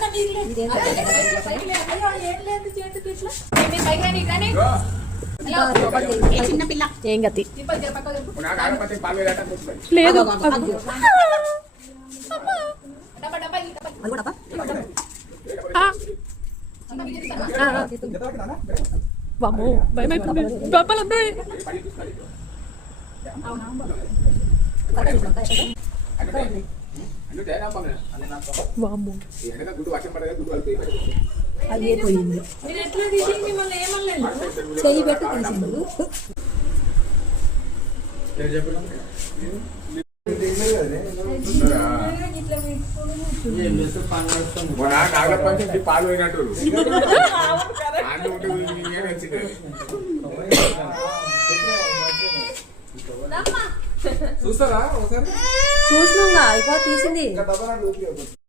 చిన్న పిల్ల ఏం గతి లేదు వామ్మో భయమైపోయింది పాపాలందరూ వామ్మో అదే పోయింది చెయ్యి పెట్టి తీసిండు పాలు పోయినట్టు చూస్తారా ఒకసారి చూసినాగా ఇక తీసింది